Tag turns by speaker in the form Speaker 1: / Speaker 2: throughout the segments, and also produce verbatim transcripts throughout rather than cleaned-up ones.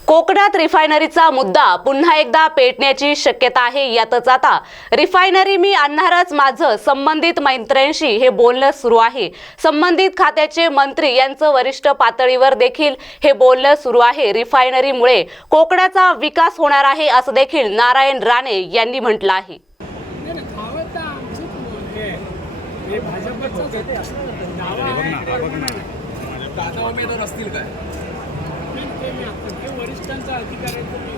Speaker 1: कोकणात रिफायनरीचा मुद्दा पुन्हा एकदा पेटण्याची शक्यता आहे। यातच आता रिफायनरी मी आणणारच माझं संबंधित मंत्र्यांशी हे बोलणं सुरू आहे। संबंधित खात्याचे मंत्री यांचं वरिष्ठ पातळीवर देखील हे बोलणं सुरू आहे। रिफायनरीमुळे कोकणाचा विकास होणार आहे असं देखील नारायण राणे यांनी म्हटलं आहे।
Speaker 2: दादा उमेदवार असतील काय
Speaker 3: वरिष्ठांचा अधिकार आहे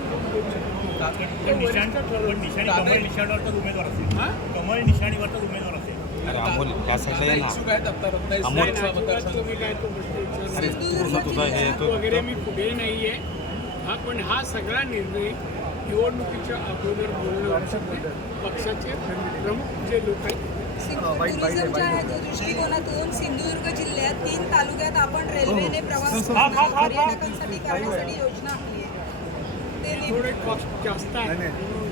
Speaker 2: कमळ निशाणीवरचा उमेदवार असेल कमळ निशाणीवरचा उमेदवार असेल
Speaker 4: अमोल या साईडला ये ना
Speaker 3: अमोल तुम्ही काय तो गोष्टी वगैरे मी कुठेही नाही आहे। हा पण हा सगळा निर्णय निवडणुकीच्या अगोदर बोलणं शकते पक्षाचे प्रमुख जे लोक आहेत।
Speaker 5: टुरिझमच्या दृष्टिकोनातून सिंधुदुर्ग जिल्ह्यात तीन तालुक्यात आपण रेल्वेने प्रवास पर्यटकांसाठी करण्यासाठी योजना आखली आहे। ते
Speaker 3: थोडे कॉस्ट जास्त आहे।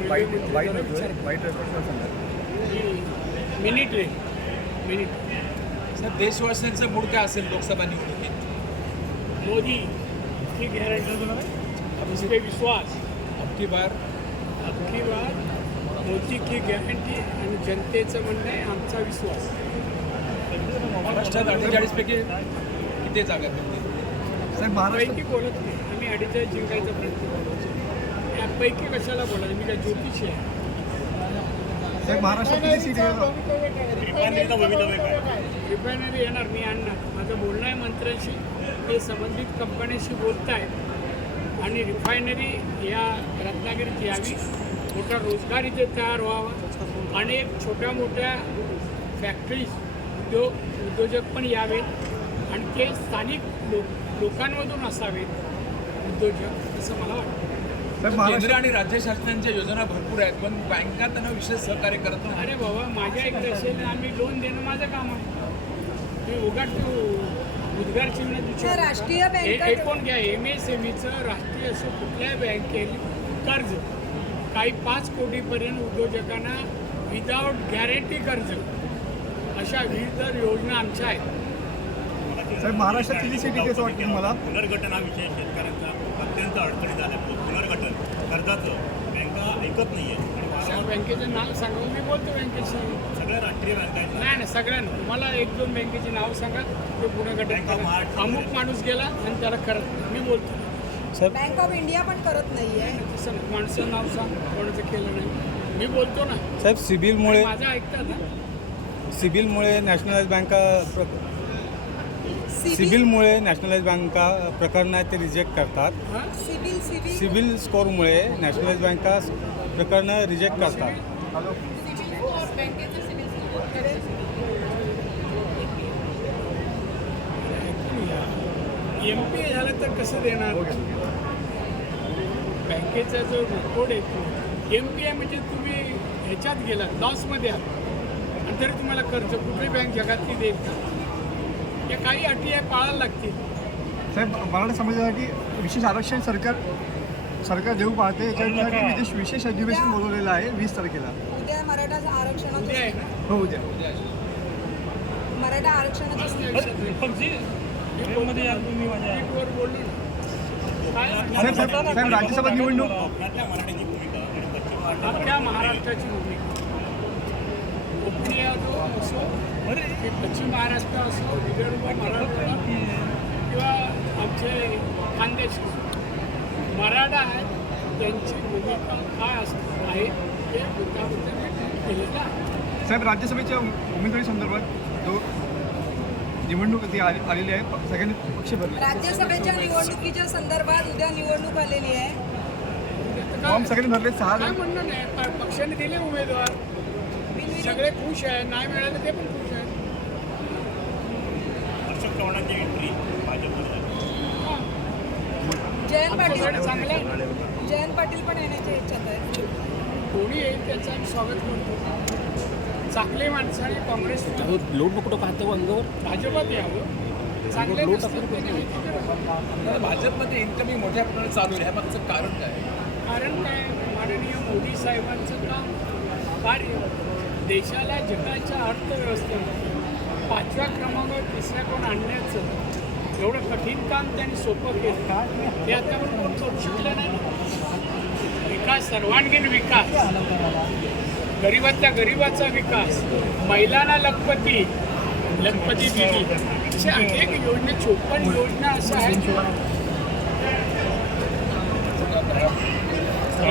Speaker 3: मिनिट रे मिनिट
Speaker 2: सर देशवासियांचं मूड काय असेल लोकसभा निवडणुकीत?
Speaker 3: मोदी की गॅरंटी उस पे विश्वास
Speaker 2: अबकी बार
Speaker 3: अबकी बार मोदी की गॅरंटी आणि जनतेचं म्हणणं आहे आमचा विश्वास।
Speaker 2: महाराष्ट्रात अठ्ठेचाळीस पैकी किती जागा मिळतील?
Speaker 3: पैकी बोलत नाही आम्ही अडीचाळीस जिंकायचा प्रयत्न करतो। यापैकी कशाला बोलायचं? मी काय ज्योतिषी आहे? रिफायनरी येणार मी आणणार। माझं बोलणं आहे मंत्र्यांशी, ते संबंधित कंपन्यांशी बोलत आहेत आणि रिफायनरी या रत्नागिरीत यावी, मोठा रोजगार इथे तयार व्हावा, अनेक छोट्या मोठ्या फॅक्टरीज उद्योग उद्योजक पण यावेत आणि ते स्थानिक लोक लोकांमधून असावेत उद्योजक, असं मला वाटतं।
Speaker 2: केंद्र आणि राज्य शासनांच्या योजना भरपूर आहेत पण बँका त्यांना विशेष सहकार्य करत नाही।
Speaker 3: अरे बाबा माझ्या एक दशेने आम्ही लोन देणं माझं काम आहे। मी उगाच उद्गार चिन्ह
Speaker 5: राष्ट्रीय बँक
Speaker 3: हे कोण घ्या एम एस एम ईचं राष्ट्रीय असं कुठल्याही बँकेने कर्ज काही पाच कोटीपर्यंत उद्योजकांना विदाउट गॅरंटी कर्ज अशा विविध योजना आमच्या आहेत।
Speaker 6: साहेब महाराष्ट्रात किती सिटी कसं वाटतं मला?
Speaker 7: पुनर्गठन हा विषय शेतकऱ्यांचा अत्यंत अडचणीत झाला आहे। पुनर्गठन कर्जाचं बँका ऐकत नाही आहे।
Speaker 3: अशा बँकेचं नाव सांगा, मी बोलतो बँकेची।
Speaker 7: सगळ्या राष्ट्रीय बँका आहेत
Speaker 3: नाही नाही सगळ्यांना तुम्हाला एक दोन बँकेची नाव सांगा ते पुनर्गठन करा। अमुक माणूस गेला आणि त्याला करत नाही, मी बोलतो।
Speaker 5: बँक ऑफ इंडिया पण करत नाहीये।
Speaker 3: तसं माणसं नाव सांग कोणाचं केलं नाही, मी बोलतो ना
Speaker 4: साहेब सिबिलमुळे
Speaker 3: माझं ऐकतात ना।
Speaker 4: सिबिलमुळे नॅशनलाइज बँका सिबिलमुळे नॅशनलाइज बँका प्रकरणं आहेत ते रिजेक्ट करतात।
Speaker 5: सिबिल सिबिल
Speaker 4: सिबिल स्कोरमुळे नॅशनलाइज बँका प्रकरणं रिजेक्ट करतात।
Speaker 3: एम पी ए झालं तर कसं देणार? बँकेचा जो रिपोर्ट येतो एम पी ए म्हणजे तुम्ही ह्याच्यात गेलात लॉसमध्ये आहात आणि तरी तुम्हाला कर्ज कुठली बँक जगातली देत का? या काही अटी आहे पाळायला लागतील।
Speaker 6: साहेब मराठा समाजासाठी विशेष आरक्षण सरकार सरकार देऊ पाहते, याच्यासाठी विशेष विशेष अधिवेशन बोलवलेलं आहे वीस तारखेला।
Speaker 5: उद्या मराठा
Speaker 3: उद्या
Speaker 5: आरक्षणाचं
Speaker 3: आहे ना?
Speaker 6: हो उद्या
Speaker 5: मराठा आरक्षणाचं
Speaker 3: वर बोललो ना काय
Speaker 6: साहेब साहेब साहेब राज्यसभा निवडणूक
Speaker 7: कोकणातल्या मराठीची भूमिका आणि पश्चिम महाराष्ट्र
Speaker 3: अख्ख्या महाराष्ट्राची भूमिका कोकणी असो की पश्चिम महाराष्ट्र असो, विदर्भ, मराठवाडा किंवा आमचे खानदेश मराठा आहेत त्यांची भूमिका काय असणार आहे ते मुद्दामुद्दा केलेलं आहे।
Speaker 6: साहेब राज्यसभेच्या उमेदवारी संदर्भात जो निवडणूक ती आली आलेली आहे, सगळ्यांनी पक्ष भरले।
Speaker 5: राज्यसभेच्या निवडणुकीच्या संदर्भात उद्या निवडणूक आलेली आहे।
Speaker 6: फॉर्म सगळ्यांनी भरले, सहा
Speaker 3: काय म्हणणं नाही, पण पक्षाने दिले उमेदवार, सगळे खुश आहे, नाही मिळालं ते पण खुश आहे।
Speaker 7: अशोक चव्हाणांची एंट्री भाजपमध्ये
Speaker 5: जयंत पाटील
Speaker 3: चांगलं आहे,
Speaker 5: जयंत पाटील पण येण्याच्या इच्छात आहे।
Speaker 3: कोणी येईल त्याचं आम्ही स्वागत करतो। चांगले माणसाने काँग्रेस
Speaker 2: लोट नको पाहतो अंगावर
Speaker 3: भाजपात यावं, चांगले नसतील ते नाही करावं।
Speaker 2: भाजपमध्ये इन्कमिंग मोठ्या प्रमाणात चालू आहे, ह्यामागचं कारण काय?
Speaker 3: कारण काय माननीय मोदी साहेबांचं काम कार्य देशाला जगाच्या अर्थव्यवस्थेत पाचव्या क्रमांकावर तिसऱ्या कोण आणण्याचं एवढं कठीण काम त्यांनी सोपं केलं ते आतापर्यंत कोण करू शकलं नाही. विकास, सर्वांगीण विकास, गरिबातल्या गरिबाचा विकास, महिलांना लखपती लखपती दिली, अशा अनेक योजना, चोपन्न योजना अशा आहेत.